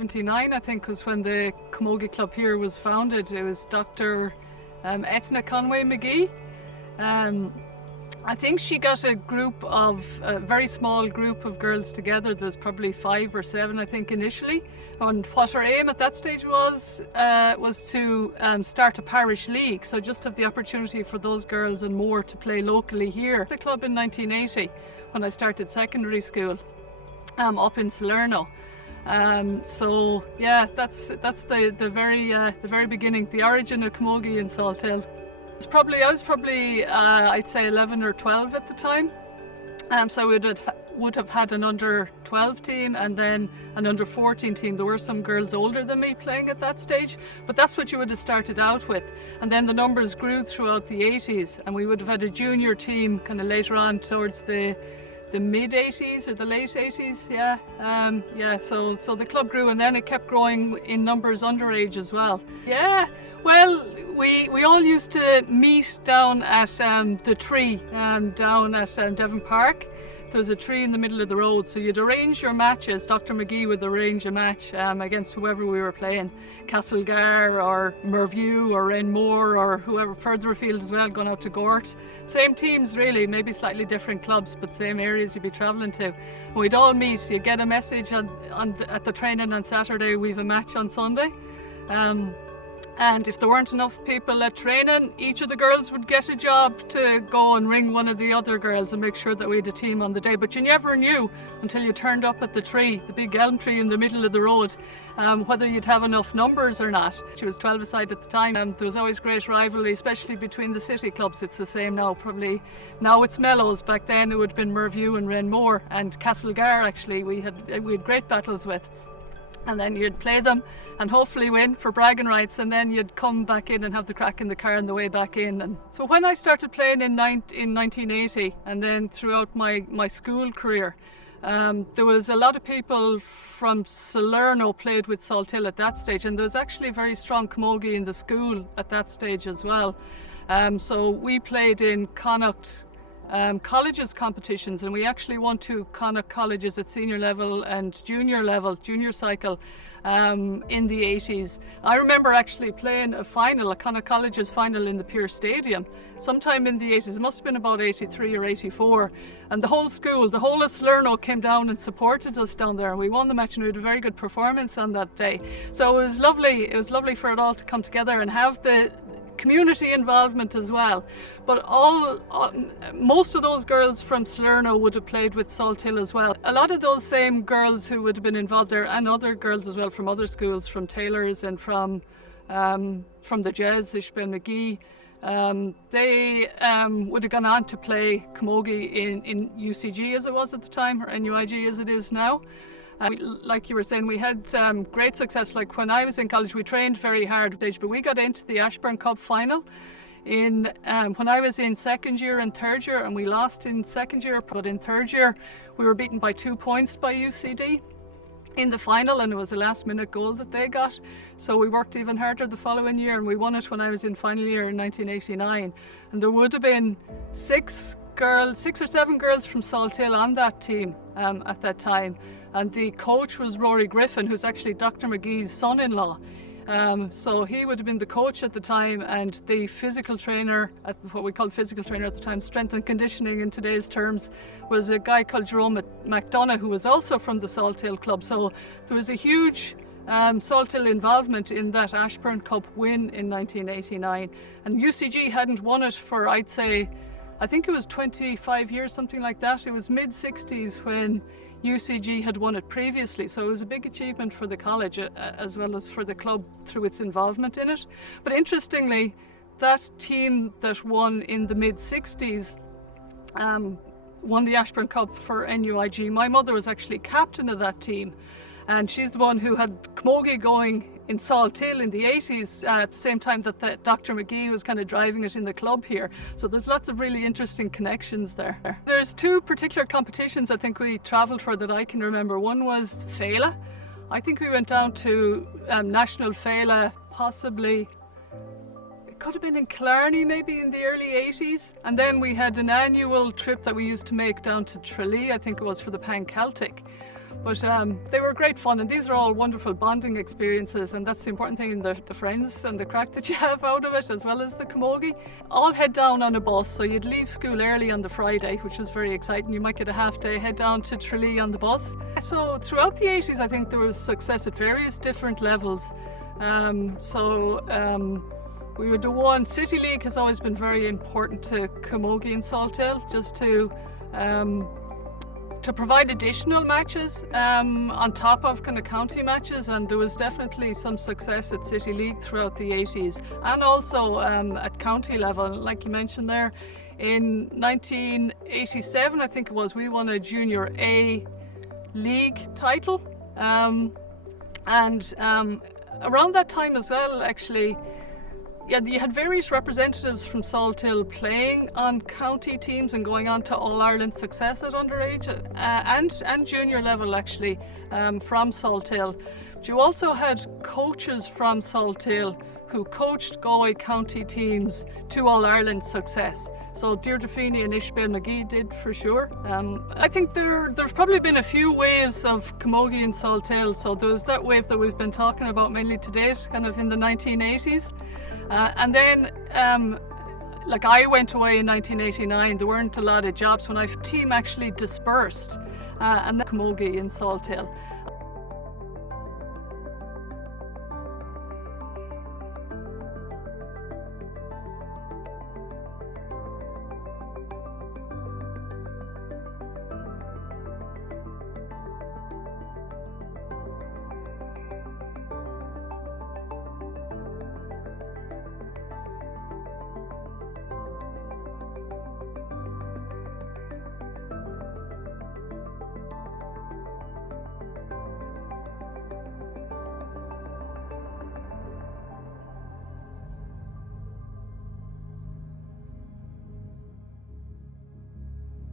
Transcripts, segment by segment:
1979, I think, was when the camogie club here was founded. It was Dr. Etna Conway McGee. I think she got a very small group of girls together. There's probably 5 or 7, I think, initially. And what her aim at that stage was to start a parish league. So just have the opportunity for those girls and more to play locally here. The club in 1980, when I started secondary school, up in Salerno. So yeah, that's the very beginning, the origin of camogie in Salthill. I was probably I'd say 11 or 12 at the time. So we would have had an under 12 team and then an under 14 team. There were some girls older than me playing at that stage, but that's what you would have started out with. And then the numbers grew throughout the 80s, and we would have had a junior team kind of later on towards the mid 80s or the late 80s. So the club grew, and then it kept growing in numbers underage as well. Yeah, well, we all used to meet down at the tree down at Devon Park. There was a tree in the middle of the road, so you'd arrange your matches. Dr. McGee would arrange a match against whoever we were playing, CastleGAA or Merview or Rainmore or whoever further afield as well, going out to Gort. Same teams really, maybe slightly different clubs, but same areas you'd be travelling to. We'd all meet. You'd get a message at the training on Saturday, we've a match on Sunday. And if there weren't enough people at training, each of the girls would get a job to go and ring one of the other girls and make sure that we had a team on the day. But you never knew until you turned up at the tree, the big elm tree in the middle of the road, whether you'd have enough numbers or not. She was 12-a-side at the time. There was always great rivalry, especially between the city clubs. It's the same now, probably. Now it's Mellows. Back then it would have been Merview and Rainmore, and CastleGAA actually we had great battles with. And then you'd play them and hopefully win for bragging rights, and then you'd come back in and have the crack in the car on the way back in. And so when I started playing in 1980, and then throughout my school career, there was a lot of people from Salerno played with Salthill at that stage, and there was actually very strong camogie in the school at that stage as well. So we played in Connacht colleges competitions, and we actually won 2 Connacht colleges at senior level and junior cycle in the 80s. I remember actually playing a Connacht colleges final in the Pure Stadium sometime in the 80s. It must have been about 83 or 84, and the whole of Salerno came down and supported us down there, and we won the match, and we had a very good performance on that day. So it was lovely for it all to come together and have the community involvement as well. But most of those girls from Salerno would have played with Salthill as well. A lot of those same girls who would have been involved there, and other girls as well from other schools, from Taylor's and from the Jazz, Ishbel McGee, they would have gone on to play camogie in UCG as it was at the time, or NUIG as it is now. Like you were saying, we had great success. Like when I was in college, we trained very hard, but we got into the Ashburn Cup final when I was in second year and third year, and we lost in second year, but in third year we were beaten by 2 points by UCD in the final, and it was a last minute goal that they got. So we worked even harder the following year, and we won it when I was in final year in 1989. And there would have been 6 or 7 girls from Salthill on that team at that time. And the coach was Rory Griffin, who's actually Dr. McGee's son-in-law. So he would have been the coach at the time, and the physical trainer, what we called physical trainer at the time, strength and conditioning in today's terms, was a guy called Jerome McDonough, who was also from the Salthill club. So there was a huge Salthill involvement in that Ashburn Cup win in 1989. And UCG hadn't won it for, I'd say, I think it was 25 years, something like that. It was mid-60s when UCG had won it previously, so it was a big achievement for the college as well as for the club through its involvement in it. But interestingly, that team that won in the mid-60s won the Ashburn Cup for NUIG. My mother was actually captain of that team, and she's the one who had camogie going in Salthill in the 80s at the same time that Dr. McGee was kind of driving it in the club here. So there's lots of really interesting connections there. There's 2 particular competitions I think we travelled for that I can remember. One was Féile. I think we went down to National Féile, possibly, it could have been in Killarney maybe in the early 80s. And then we had an annual trip that we used to make down to Tralee, I think it was for the Pan Celtic. But they were great fun, and these are all wonderful bonding experiences, and that's the important thing, in the friends and the crack that you have out of it, as well as the camogie. All head down on a bus, so you'd leave school early on the Friday, which was very exciting. You might get a half day, head down to Tralee on the bus. So throughout the 80s, I think there was success at various different levels. We would do one. City League has always been very important to camogie and Salthill, just to provide additional matches on top of kind of county matches, and there was definitely some success at City League throughout the 80s, and also at county level, like you mentioned there. In 1987, I think it was, we won a Junior A league title, and around that time as well, actually, yeah, you had various representatives from Salthill playing on county teams and going on to All-Ireland success at underage and junior level, actually, from Salthill. But you also had coaches from Salthill who coached Galway county teams to All-Ireland success. So Deirdre Feeney and Ishbel McGee did, for sure. I think there's probably been a few waves of camogie in Salthill. So there was that wave that we've been talking about mainly to date, kind of in the 1980s. And then, like, I went away in 1989, there weren't a lot of jobs when our team actually dispersed, and the camogie in Salthill.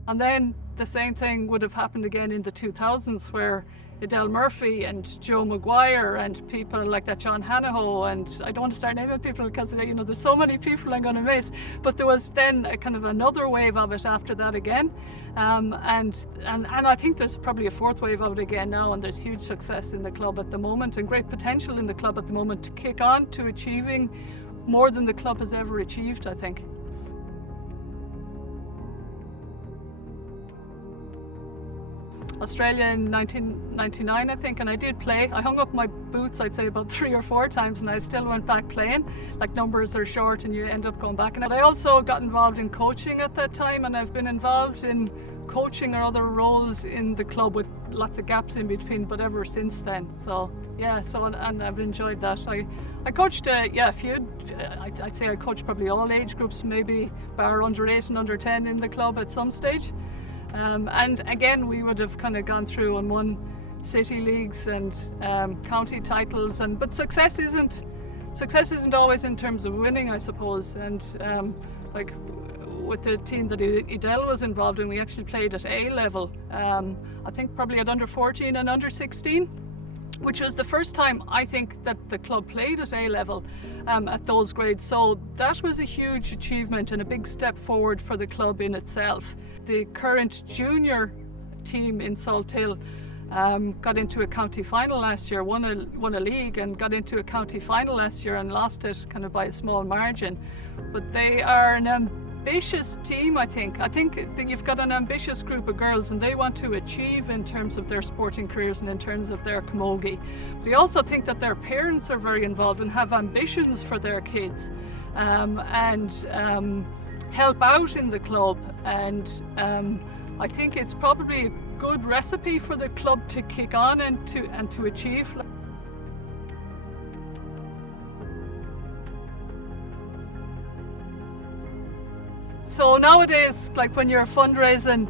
And then the same thing would have happened again in the 2000s, where Adele Murphy and Joe Maguire and people like that, John Hanaho, and I don't want to start naming people because, you know, there's so many people I'm going to miss. But there was then a kind of another wave of it after that again, and I think there's probably a fourth wave of it again now, and there's huge success in the club at the moment and great potential in the club at the moment to kick on to achieving more than the club has ever achieved, I think. Australia in 1999, I think, and I did play. I hung up my boots, I'd say, about 3 or 4 times, and I still went back playing. Like, numbers are short and you end up going back. And I also got involved in coaching at that time, and I've been involved in coaching or other roles in the club with lots of gaps in between, but ever since then. So yeah, and I've enjoyed that. I coached a few, I'd say I coached probably all age groups, maybe bar under 8 and under 10 in the club at some stage. And again, we would have kind of gone through and won city leagues and county titles, but success isn't always in terms of winning, I suppose. And like with the team that Adele was involved in, we actually played at A level. I think probably at under 14 and under 16, which was the first time I think that the club played at A level at those grades. So that was a huge achievement and a big step forward for the club in itself. The current junior team in Salthill got into a county final last year, won a league and got into a county final last year and lost it kind of by a small margin. But they are an ambitious team, I think. I think that you've got an ambitious group of girls and they want to achieve in terms of their sporting careers and in terms of their camogie. But I also think that their parents are very involved and have ambitions for their kids and help out in the club. And I think it's probably a good recipe for the club to kick on and to achieve. So nowadays, like when you're fundraising,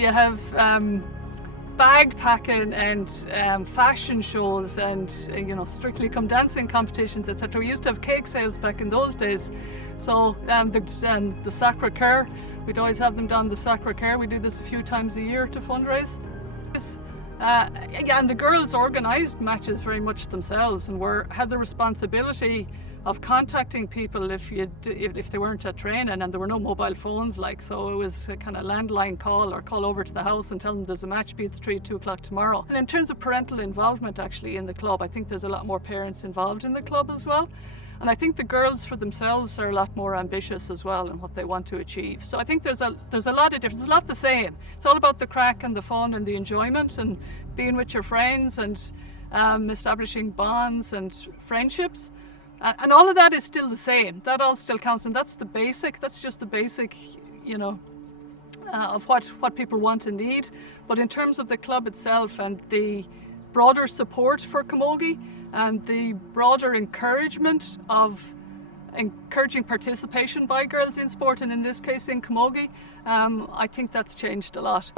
you have bag packing and fashion shows and Strictly Come Dancing competitions, etc. We used to have cake sales back in those days. So the Sacre-Cœur, we'd always have them down the Sacre-Cœur. We do this a few times a year to fundraise. And the girls organised matches very much themselves and had the responsibility of contacting people if they weren't at training, and there were no mobile phones, like, so it was a kind of landline call or call over to the house and tell them there's a match, be at the 3 at 2 o'clock tomorrow. And in terms of parental involvement actually in the club, I think there's a lot more parents involved in the club as well. And I think the girls for themselves are a lot more ambitious as well in what they want to achieve. So I think there's a lot of difference. It's a lot the same. It's all about the crack and the fun and the enjoyment and being with your friends and establishing bonds and friendships. And all of that is still the same. That all still counts, and that's the basic. That's just the basic, you know, of what people want and need. But in terms of the club itself and the broader support for camogie and the broader encouragement of encouraging participation by girls in sport, and in this case in camogie, I think that's changed a lot.